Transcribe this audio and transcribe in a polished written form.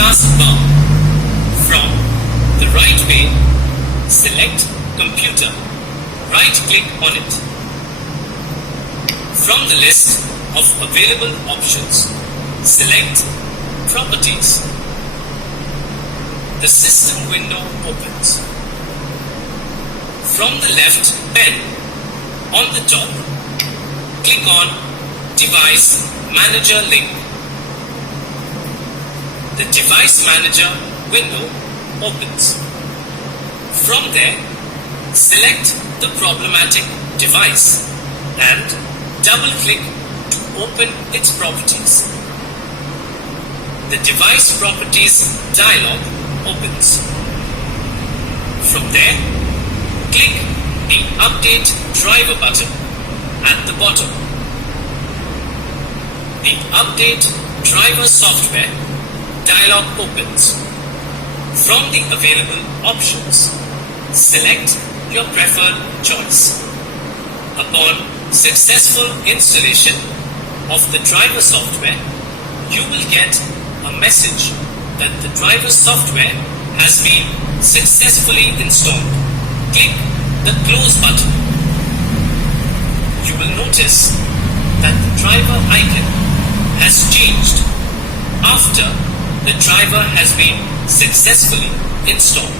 taskbar. From the right pane, select Computer. Right-click on it. From the list of available options, select Properties. The system window opens. From the left pane on the top, click on Device Manager link. The Device Manager window opens. From there, select the problematic device and double-click to open its properties. The Device Properties dialog opens. From there, click the Update Driver button at the bottom. The Update Driver Software dialog opens. From the available options, select your preferred choice. Upon successful installation of the driver software, you will get a message that the driver software has been successfully installed. Click the Close button. You will notice that the driver icon has changed after the driver has been successfully installed.